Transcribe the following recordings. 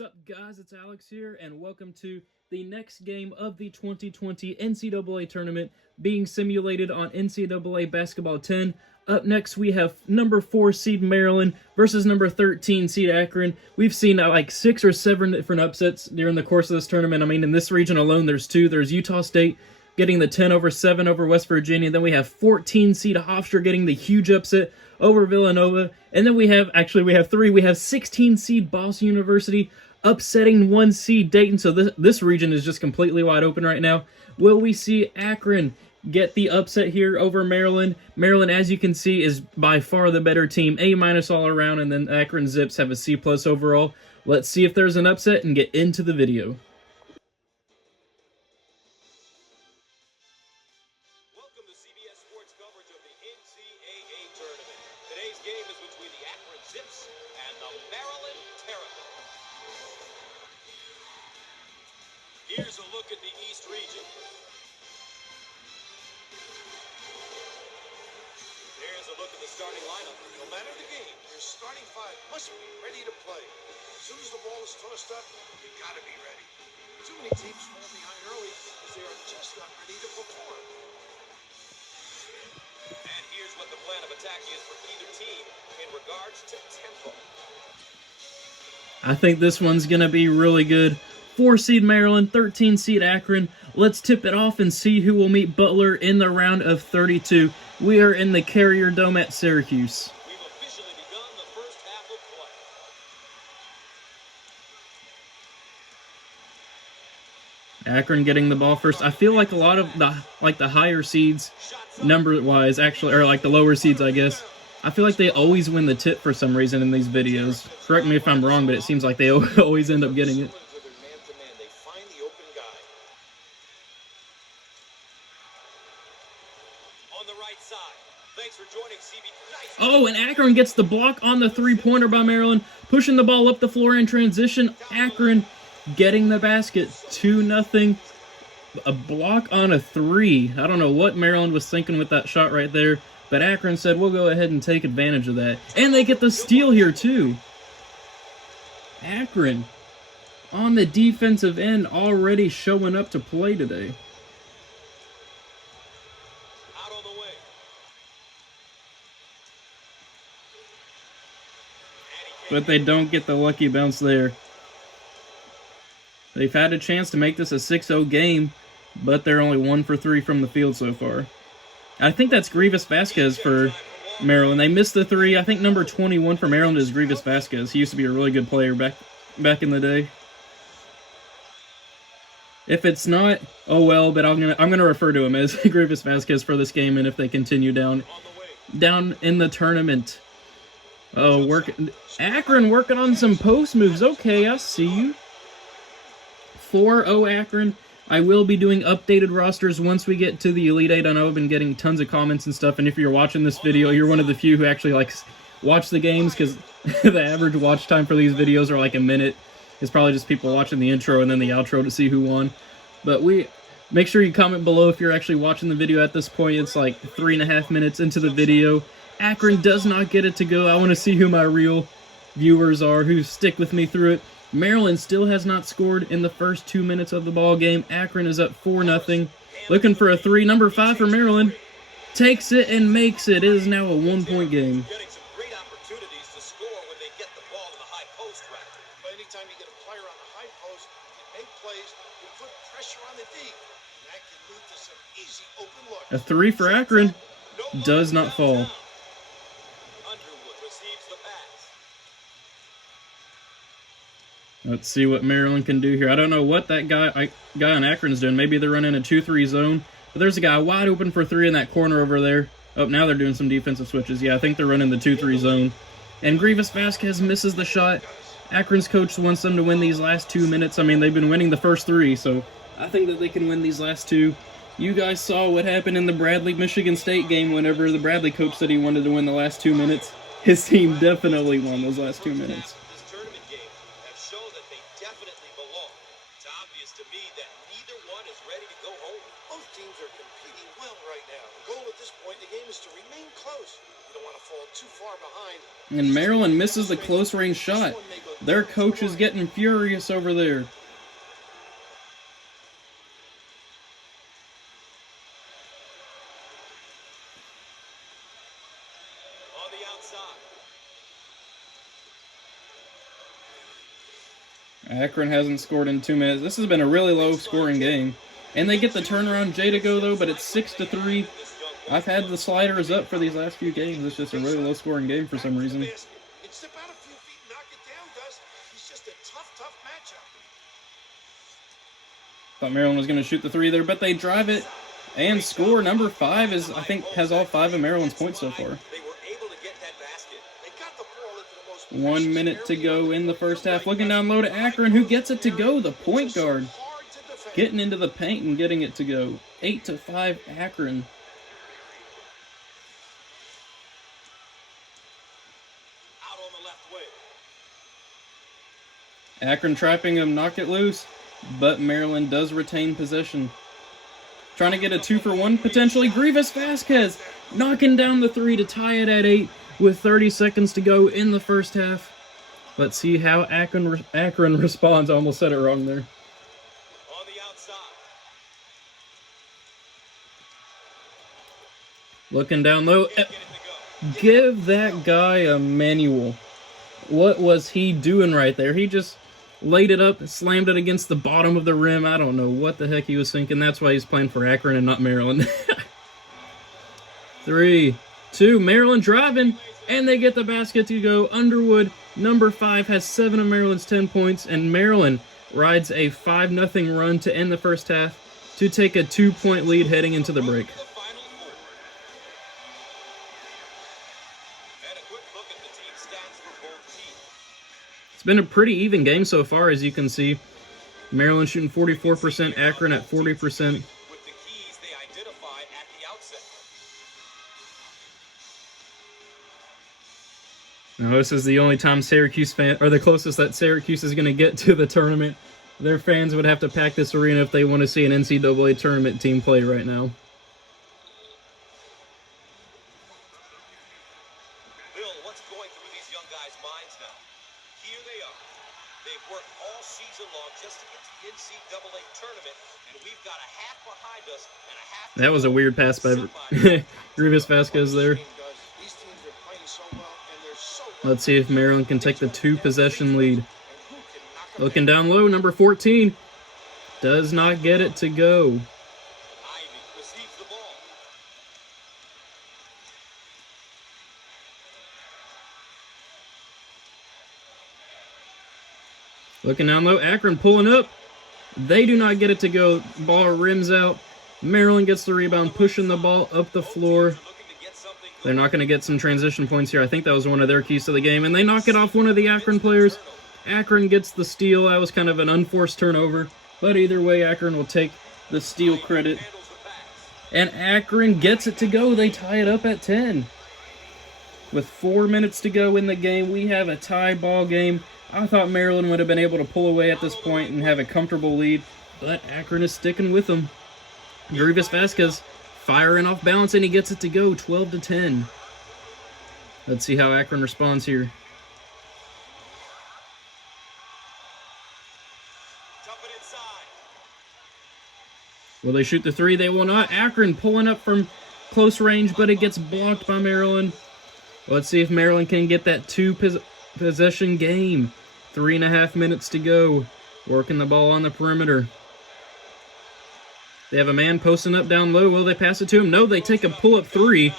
What's up, guys? It's Alex here, and welcome to the next game of the 2020 NCAA tournament being simulated on NCAA Basketball 10. Up next, we have number 4 seed Maryland versus number 13 seed Akron. We've seen like 6 or 7 different upsets during the course of this tournament. I mean, in this region alone, there's 2. There's Utah State getting the 10-7 over West Virginia. Then we have 14 seed Hofstra getting the huge upset over Villanova. And then we have 3. We have 16 seed Boston University upsetting 1 seed Dayton. So this region is just completely wide open right now. Will we see Akron get the upset here over Maryland? Maryland, as you can see, is by far the better team. A- all around, and then Akron Zips have a C+ overall. Let's see if there's an upset and get into the video. Welcome to CBS Sports coverage of the NCAA tournament. Today's game is between the Akron Zips and the Maryland Terrapins. Here's a look at the East region. There's a look at the starting lineup. No matter the game, your starting 5 must be ready to play. As soon as the ball is tossed up, you gotta be ready. Too many teams fall behind early because they are just not ready to perform. And here's what the plan of attack is for either team in regards to tempo. I think this one's going to be really good. 4 seed Maryland, 13 seed Akron. Let's tip it off and see who will meet Butler in the round of 32. We are in the Carrier Dome at Syracuse. We've officially begun the first half of play. Akron getting the ball first. I feel like a lot of the higher seeds, number-wise, actually, or like the lower seeds, I guess, I feel like they always win the tip for some reason in these videos. Correct me if I'm wrong, but it seems like they always end up getting it. They find the open guy. On the right side. Thanks for joining CB. Nice. Oh, and Akron gets the block on the three-pointer by Maryland, pushing the ball up the floor in transition. Akron getting the basket, 2-0. A block on a 3. I don't know what Maryland was thinking with that shot right there, but Akron said, we'll go ahead and take advantage of that. And they get the steal here, too. Akron, on the defensive end, already showing up to play today. Out on the wing. But they don't get the lucky bounce there. They've had a chance to make this a 6-0 game, but they're only 1 for 3 from the field so far. I think that's Grievous Vasquez for Maryland. They missed the 3. I think number 21 for Maryland is Grievous Vasquez. He used to be a really good player back in the day. If it's not, oh well, but I'm gonna refer to him as Grievous Vasquez for this game, and if they continue down in the tournament. Oh, Akron working on some post moves. Okay, I see you. 4-0 Akron. I will be doing updated rosters once we get to the Elite 8. I know I've been getting tons of comments and stuff, and if you're watching this video, you're one of the few who actually watch the games, because the average watch time for these videos are like a minute. It's probably just people watching the intro and then the outro to see who won. But make sure you comment below if you're actually watching the video at this point. It's like 3.5 minutes into the video. Akron does not get it to go. I want to see who my real viewers are, who stick with me through it. Maryland still has not scored in the first 2 minutes of the ball game. Akron is up 4-0. Looking for a 3. Number 5 for Maryland. Takes it and makes it. It is now a 1-point game. Getting some great opportunities to score when they get the ball in the high post rack. But anytime you get a player on the high post, you make plays, you put pressure on the D. And that can lead to some easy open looks. A 3 for Akron. Does not fall. Underwood receives the pass. Let's see what Maryland can do here. I don't know what that guy on Akron's doing. Maybe they're running a 2-3 zone. But there's a guy wide open for 3 in that corner over there. Oh, now they're doing some defensive switches. Yeah, I think they're running the 2-3 zone. And Grievous Vasquez misses the shot. Akron's coach wants them to win these last 2 minutes. I mean, they've been winning the first 3, so I think that they can win these last 2. You guys saw what happened in the Bradley-Michigan State game whenever the Bradley coach said he wanted to win the last 2 minutes. His team definitely won those last 2 minutes. This tournament game have shown that they definitely belong. It's obvious obvious to me that neither one is ready to go home. Both teams are competing well right now. The goal at this point in the game is to remain close. You don't want to fall too far behind. And Maryland misses the close range shot. Their coach is getting furious over there. On the outside. Akron hasn't scored in 2 minutes. This has been a really low-scoring game. And they get the turnaround J to go, though, but it's 6-3. I've had the sliders up for these last few games. It's just a really low-scoring game for some reason. Step out a few feet and knock it down, Gus. He's just a tough matchup. Thought Maryland was going to shoot the 3 there, but they drive it and score. Number 5 is, I think, has all 5 of Maryland's points so far. They were able to get that basket. They got the ball into the most 1 minute to go in the first half. Looking down low to Akron, who gets it to go. The point guard getting into the paint and getting it to go. 8-5 Akron. Out on the left wing. Akron trapping him, knock it loose, but Maryland does retain possession. Trying to get a 2-for-1 potentially. Grievous Vasquez knocking down the 3 to tie it at 8 with 30 seconds to go in the first half. Let's see how Akron responds. I almost said it wrong there. On the outside. Looking down low. Can't get it to go. Give that guy a manual. What was he doing right there? He just laid it up, slammed it against the bottom of the rim. I don't know what the heck he was thinking. That's why he's playing for Akron and not Maryland. 3, 2, Maryland driving, and they get the basket to go. Underwood, number 5, has 7 of Maryland's 10 points, and Maryland rides a 5-0 run to end the first half to take a 2-point lead heading into the break. It's been a pretty even game so far, as you can see. Maryland shooting 44%, Akron at 40%. With the keys they identified at the outset. Now, this is the only time Syracuse fan, or the closest that Syracuse is going to get to the tournament. Their fans would have to pack this arena if they want to see an NCAA tournament team play right now. Bill, what's going through these young guys' minds now? Here they are. They've worked all season long just to get to the NCAA tournament, and we've got a half behind us and a half. That was a weird pass by Grievous Vasquez there. Let's see if Maryland can take the 2-possession lead. Looking down low, number 14 does not get it to go. Ivy receives the ball. Looking down low, Akron pulling up. They do not get it to go. Ball rims out. Maryland gets the rebound, pushing the ball up the floor. They're not going to get some transition points here. I think that was one of their keys to the game. And they knock it off one of the Akron players. Akron gets the steal. That was kind of an unforced turnover. But either way, Akron will take the steal credit. And Akron gets it to go. They tie it up at 10. With 4 minutes to go in the game, we have a tie ball game. I thought Maryland would have been able to pull away at this point and have a comfortable lead. But Akron is sticking with them. Grievous Vasquez firing off balance, and he gets it to go 12-10. Let's see how Akron responds here. Will they shoot the 3? They will not. Akron pulling up from close range, but it gets blocked by Maryland. Let's see if Maryland can get that 2-possession game. 3.5 minutes to go. Working the ball on the perimeter. They have a man posting up down low. Will they pass it to him? No, they take a pull-up 3.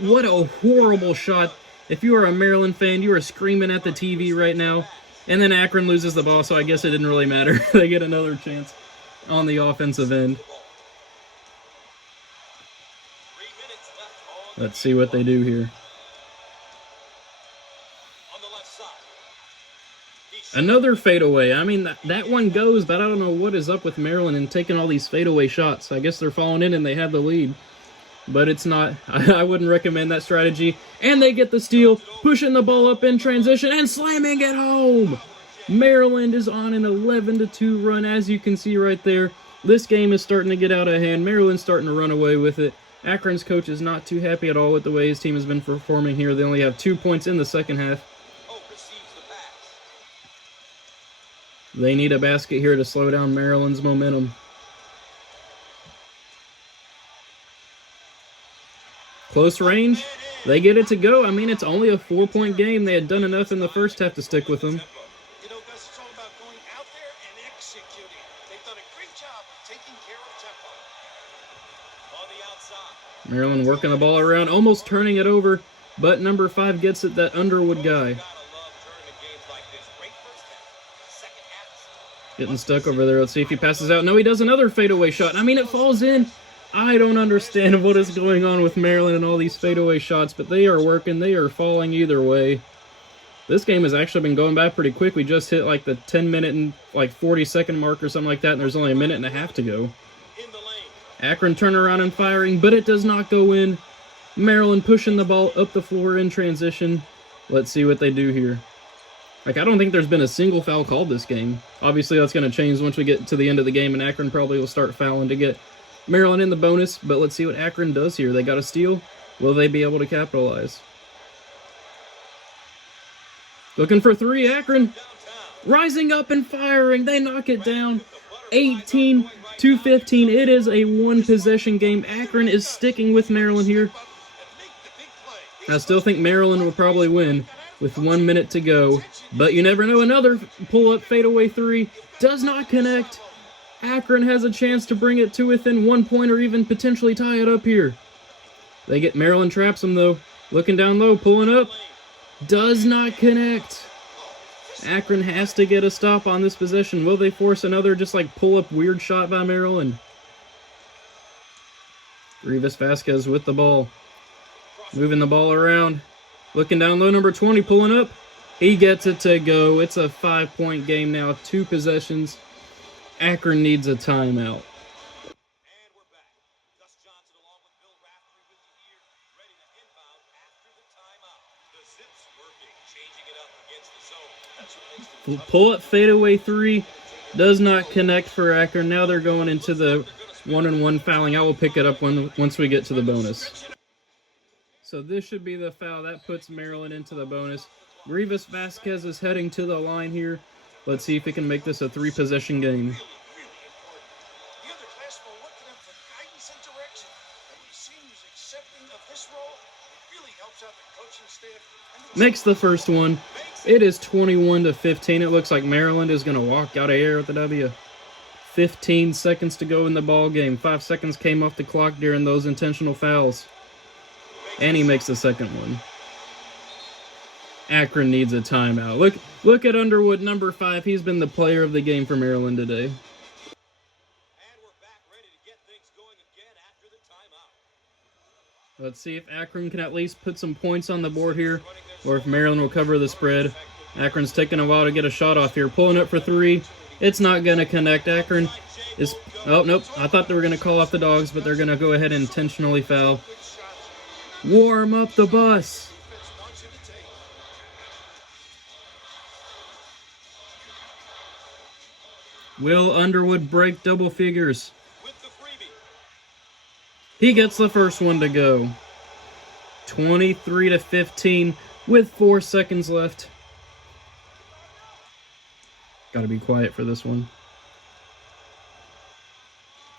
What a horrible shot. If you are a Maryland fan, you are screaming at the TV right now. And then Akron loses the ball, so I guess it didn't really matter. They get another chance on the offensive end. Let's see what they do here. Another fadeaway. I mean, that one goes, but I don't know what is up with Maryland and taking all these fadeaway shots. I guess they're falling in and they have the lead. But it's not. I wouldn't recommend that strategy. And they get the steal, pushing the ball up in transition and slamming it home. Maryland is on an 11-2 run, as you can see right there. This game is starting to get out of hand. Maryland's starting to run away with it. Akron's coach is not too happy at all with the way his team has been performing here. They only have 2 points in the second half. They need a basket here to slow down Maryland's momentum. Close range. They get it to go. I mean, it's only a 4-point game. They had done enough in the first half to stick with them. You know, Gus, it's all about going out there and executing. They've done a great job of taking care of tempo. On the outside. Maryland working the ball around, almost turning it over, but number 5 gets it, that Underwood guy. Getting stuck over there. Let's see if he passes out. No, he does another fadeaway shot. I mean, it falls in. I don't understand what is going on with Maryland and all these fadeaway shots, but they are working. They are falling either way. This game has actually been going by pretty quick. We just hit like the 10-minute and like 40-second mark or something like that, and there's only a minute and a half to go. Akron turnaround and firing, but it does not go in. Maryland pushing the ball up the floor in transition. Let's see what they do here. Like, I don't think there's been a single foul called this game. Obviously, that's going to change once we get to the end of the game, and Akron probably will start fouling to get Maryland in the bonus, but let's see what Akron does here. They got a steal. Will they be able to capitalize? Looking for 3, Akron. Rising up and firing. They knock it down. 18-15. It is a one-possession game. Akron is sticking with Maryland here. I still think Maryland will probably win with 1 minute to go, but you never know. Another pull-up fadeaway 3 does not connect. Akron has a chance to bring it to within 1 point or even potentially tie it up here. They get Maryland traps them though. Looking down low, pulling up. Does not connect. Akron has to get a stop on this possession. Will they force another just like pull-up weird shot by Maryland? Rivas Vasquez with the ball. Moving the ball around. Looking down low, number 20, pulling up. He gets it to go. It's a 5-point game now, 2 possessions. Akron needs a timeout. And we're back. Gus Johnson along with Bill Raftery with you here, ready to inbound after the timeout. The zips working, changing it up against the zone. That's what makes them Pull-up fadeaway 3 does not connect for Akron. Now they're going into the 1-on-1 fouling. I will pick it up once we get to the bonus. So this should be the foul. That puts Maryland into the bonus. Rivas Vasquez is heading to the line here. Let's see if he can make this a 3-possession game. The underclassmen will look to them for guidance and direction. And when seniors accepting of this role, it really helps out the coaching staff. Makes the first one. It is 21-15. It looks like Maryland is going to walk out of here with the W. 15 seconds to go in the ball game. 5 seconds came off the clock during those intentional fouls. And he makes the second one. Akron needs a timeout. Look at Underwood, number 5. He's been the player of the game for Maryland today. And we're back ready to get things going again after the timeout. Let's see if Akron can at least put some points on the board here, or if Maryland will cover the spread. Akron's taking a while to get a shot off here. Pulling up for 3. It's not going to connect. Akron is... Oh, nope. I thought they were going to call off the dogs, but they're going to go ahead and intentionally foul. Warm up the bus. Will Underwood break double figures? He gets the first one to go. 23-15 with 4 seconds left. Gotta be quiet for this one.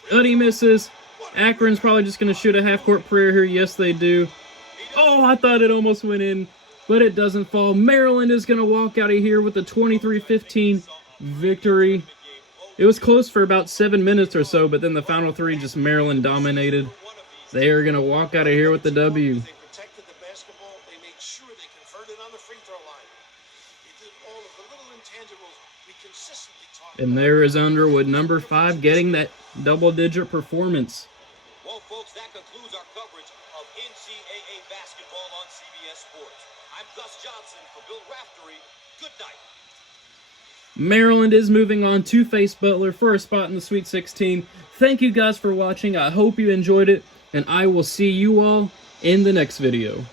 But he misses. Akron's probably just going to shoot a half-court prayer here. Yes, they do. Oh, I thought it almost went in, but it doesn't fall. Maryland is going to walk out of here with a 23-15 victory. It was close for about 7 minutes or so, but then the final 3 just Maryland dominated. They are going to walk out of here with the W. They protected the basketball. They made sure they converted on the free throw line. They did all of the little intangibles we consistently talk about. And there is Underwood, number 5, getting that double-digit performance. Well, folks, that concludes our coverage of NCAA basketball on CBS Sports. I'm Gus Johnson for Bill Raftery. Good night. Maryland is moving on to face Butler for a spot in the Sweet 16. Thank you guys for watching. I hope you enjoyed it, and I will see you all in the next video.